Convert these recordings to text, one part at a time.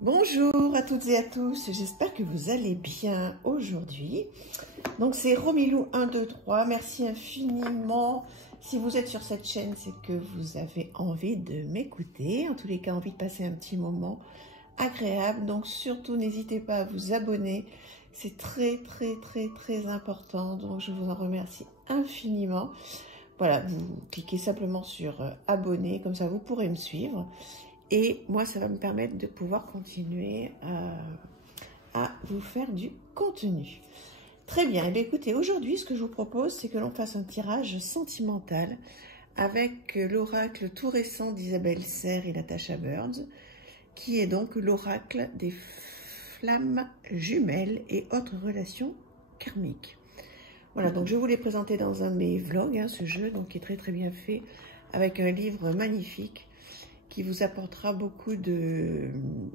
Bonjour à toutes et à tous, j'espère que vous allez bien aujourd'hui. Donc c'est Romilou 1, 2, 3, merci infiniment. Si vous êtes sur cette chaîne, c'est que vous avez envie de m'écouter, en tous les cas envie de passer un petit moment agréable. Donc surtout n'hésitez pas à vous abonner, c'est très important, donc je vous en remercie infiniment. Voilà, vous cliquez simplement sur abonner, comme ça vous pourrez me suivre. Et moi, ça va me permettre de pouvoir continuer à vous faire du contenu. Très bien, et bien écoutez, aujourd'hui, ce que je vous propose, c'est que l'on fasse un tirage sentimental avec l'oracle tout récent d'Isabelle Serre et Natasha Birds, qui est donc l'oracle des flammes jumelles et autres relations karmiques. Voilà, donc je vous l'ai présenté dans un de mes vlogs, ce jeu, donc qui est très bien fait, avec un livre magnifique, qui vous apportera beaucoup de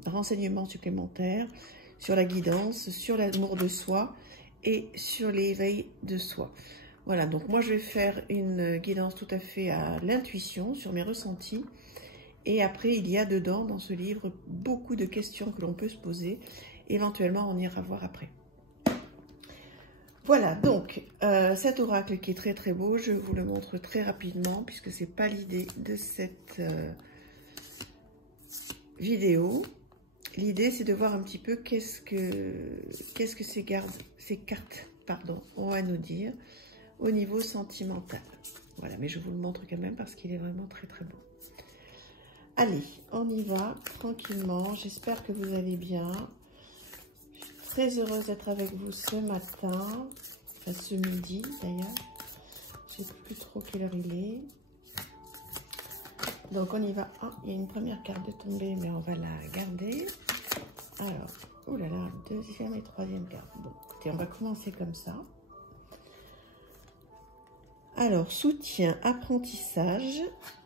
renseignements supplémentaires sur la guidance, sur l'amour de soi et sur l'éveil de soi. Voilà, donc moi je vais faire une guidance tout à fait à l'intuition, sur mes ressentis. Et après, il y a dedans, dans ce livre, beaucoup de questions que l'on peut se poser. Éventuellement, on ira voir après. Voilà, donc cet oracle qui est très beau, je vous le montre très rapidement, puisque c'est pas l'idée de cette vidéo. L'idée, c'est de voir un petit peu qu'est-ce que ces cartes ont à nous dire au niveau sentimental. Voilà, mais je vous le montre quand même parce qu'il est vraiment très beau. Allez, on y va tranquillement. J'espère que vous allez bien. Je suis très heureuse d'être avec vous ce matin, enfin ce midi d'ailleurs. Je ne sais plus trop quelle heure il est. Donc on y va. Ah, il y a une première carte de tombée, mais on va la garder. Alors, oh là là, deuxième et troisième carte. Bon, écoutez, on va commencer comme ça. Alors, soutien, apprentissage,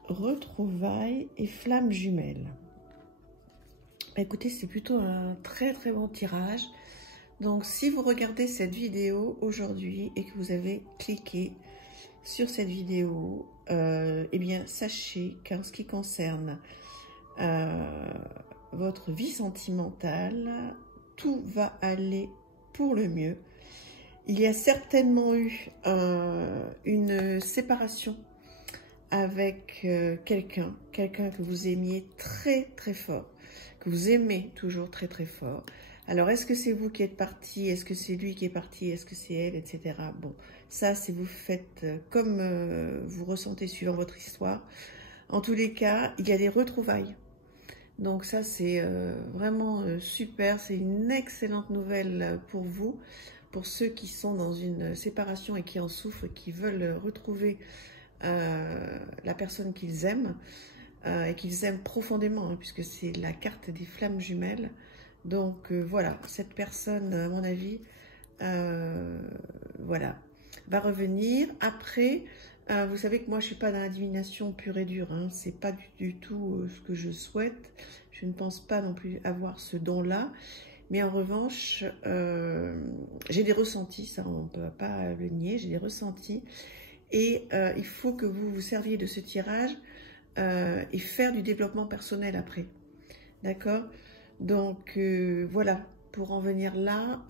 retrouvailles et flammes jumelles. Écoutez, c'est plutôt un très bon tirage. Donc, si vous regardez cette vidéo aujourd'hui et que vous avez cliqué sur cette vidéo, eh bien, sachez qu'en ce qui concerne votre vie sentimentale, tout va aller pour le mieux. Il y a certainement eu une séparation avec quelqu'un que vous aimiez très fort, que vous aimez toujours très fort. Alors, est-ce que c'est vous qui êtes parti? Est-ce que c'est lui qui est parti? Est-ce que c'est elle? Etc. Bon, ça, c'est vous faites comme vous ressentez suivant votre histoire. En tous les cas, il y a des retrouvailles. Donc ça, c'est vraiment super. C'est une excellente nouvelle pour vous, pour ceux qui sont dans une séparation et qui en souffrent, qui veulent retrouver la personne qu'ils aiment et qu'ils aiment profondément, hein, puisque c'est la carte des flammes jumelles. Donc voilà, cette personne, à mon avis, voilà, va revenir. Après, vous savez que moi, je suis pas dans la divination pure et dure, hein. C'est pas du tout ce que je souhaite. Je ne pense pas non plus avoir ce don-là. Mais en revanche, j'ai des ressentis, ça on ne peut pas le nier, j'ai des ressentis. Et il faut que vous vous serviez de ce tirage et faire du développement personnel après. D'accord? Donc voilà, pour en venir là,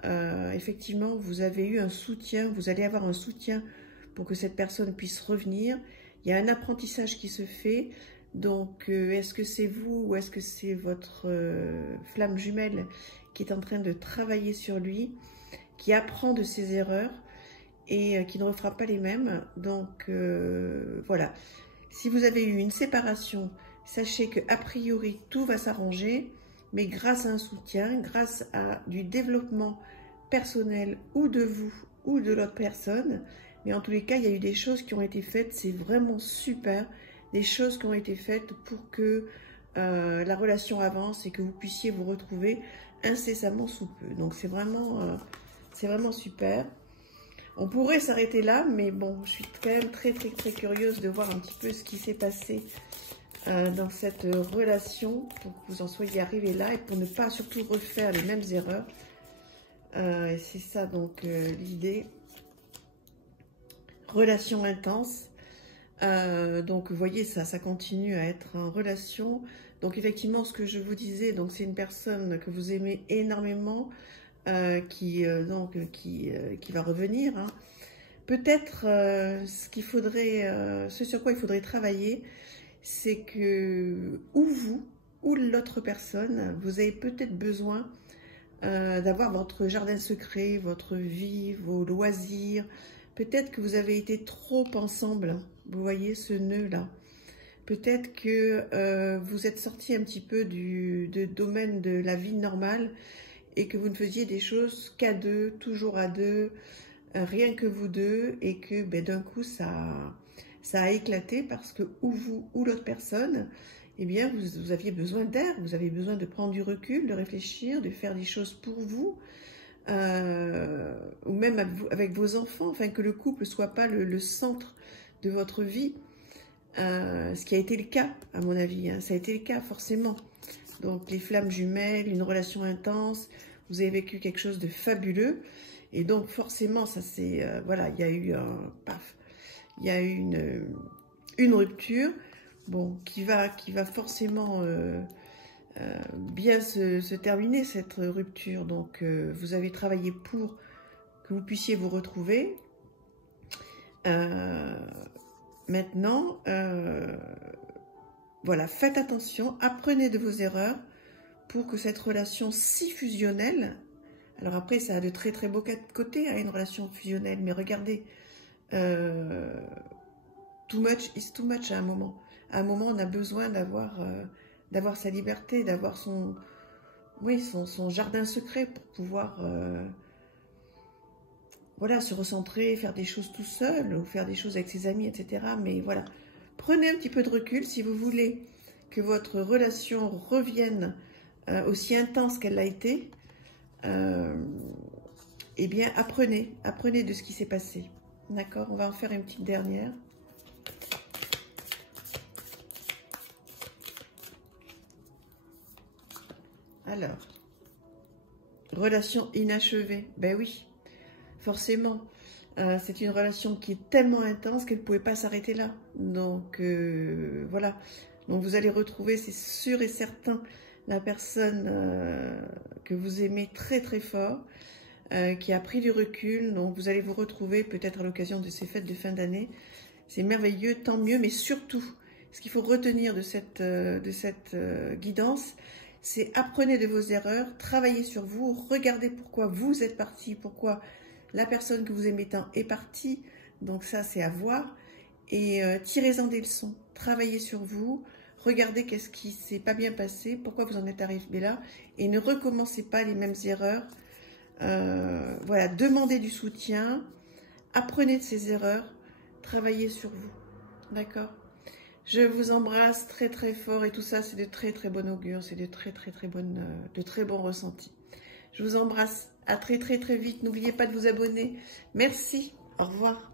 effectivement, vous avez eu un soutien, vous allez avoir un soutien pour que cette personne puisse revenir. Il y a un apprentissage qui se fait. Donc, est-ce que c'est vous ou est-ce que c'est votre flamme jumelle qui est en train de travailler sur lui, qui apprend de ses erreurs et qui ne refera pas les mêmes? Donc, voilà. Si vous avez eu une séparation, sachez qu'a priori, tout va s'arranger, mais grâce à un soutien, grâce à du développement personnel ou de vous ou de l'autre personne. Mais en tous les cas, il y a eu des choses qui ont été faites, c'est vraiment super. Des choses qui ont été faites pour que la relation avance et que vous puissiez vous retrouver incessamment sous peu. Donc c'est vraiment super. On pourrait s'arrêter là, mais bon, je suis quand même très curieuse de voir un petit peu ce qui s'est passé dans cette relation, pour que vous en soyez arrivés là et pour ne pas surtout refaire les mêmes erreurs. Et c'est ça donc l'idée. Relation intense. Donc vous voyez, ça continue à être en relation. Donc effectivement, ce que je vous disais, donc c'est une personne que vous aimez énormément, qui va revenir, hein. Peut-être ce sur quoi il faudrait travailler, c'est que ou vous ou l'autre personne, vous avez peut-être besoin d'avoir votre jardin secret, votre vie, vos loisirs. Peut-être que vous avez été trop ensemble, vous voyez ce nœud-là. Peut-être que vous êtes sorti un petit peu du domaine de la vie normale et que vous ne faisiez des choses qu'à deux, toujours à deux, rien que vous deux, et que d'un coup ça a éclaté parce que ou vous ou l'autre personne, eh bien vous aviez besoin d'air, vous avez besoin de prendre du recul, de réfléchir, de faire des choses pour vous, ou même avec vos enfants, afin que le couple ne soit pas le centre de votre vie, ce qui a été le cas à mon avis, hein, ça a été le cas forcément. Donc les flammes jumelles, une relation intense, vous avez vécu quelque chose de fabuleux, et donc forcément ça c'est voilà, il y a eu il y a eu une rupture, bon, qui va forcément bien se terminer, cette rupture. Donc vous avez travaillé pour que vous puissiez vous retrouver. Maintenant, voilà, faites attention, apprenez de vos erreurs pour que cette relation si fusionnelle, alors après ça a de très très beaux côtés, hein, une relation fusionnelle, mais regardez, too much is too much à un moment. À un moment, on a besoin d'avoir sa liberté, d'avoir son jardin secret pour pouvoir voilà, se recentrer, faire des choses tout seul, ou faire des choses avec ses amis, etc. Mais voilà, prenez un petit peu de recul si vous voulez que votre relation revienne aussi intense qu'elle l'a été. Eh bien, apprenez de ce qui s'est passé. D'accord? On va en faire une petite dernière. Alors, relation inachevée. Ben oui, forcément. C'est une relation qui est tellement intense qu'elle ne pouvait pas s'arrêter là. Donc, voilà. Donc, vous allez retrouver, c'est sûr et certain, la personne que vous aimez très très fort, qui a pris du recul. Donc, vous allez vous retrouver peut-être à l'occasion de ces fêtes de fin d'année. C'est merveilleux, tant mieux. Mais surtout, ce qu'il faut retenir de cette guidance, c'est apprenez de vos erreurs, travaillez sur vous, regardez pourquoi vous êtes parti, pourquoi la personne que vous aimez tant est partie. Donc ça, c'est à voir. Et tirez-en des leçons, travaillez sur vous, regardez qu'est-ce qui s'est pas bien passé, pourquoi vous en êtes arrivé là, et ne recommencez pas les mêmes erreurs. Voilà, demandez du soutien, apprenez de ces erreurs, travaillez sur vous. D'accord? Je vous embrasse très très fort, et tout ça c'est de très très bon augure, c'est de très bons ressentis. Je vous embrasse, à très très très vite, n'oubliez pas de vous abonner. Merci, au revoir.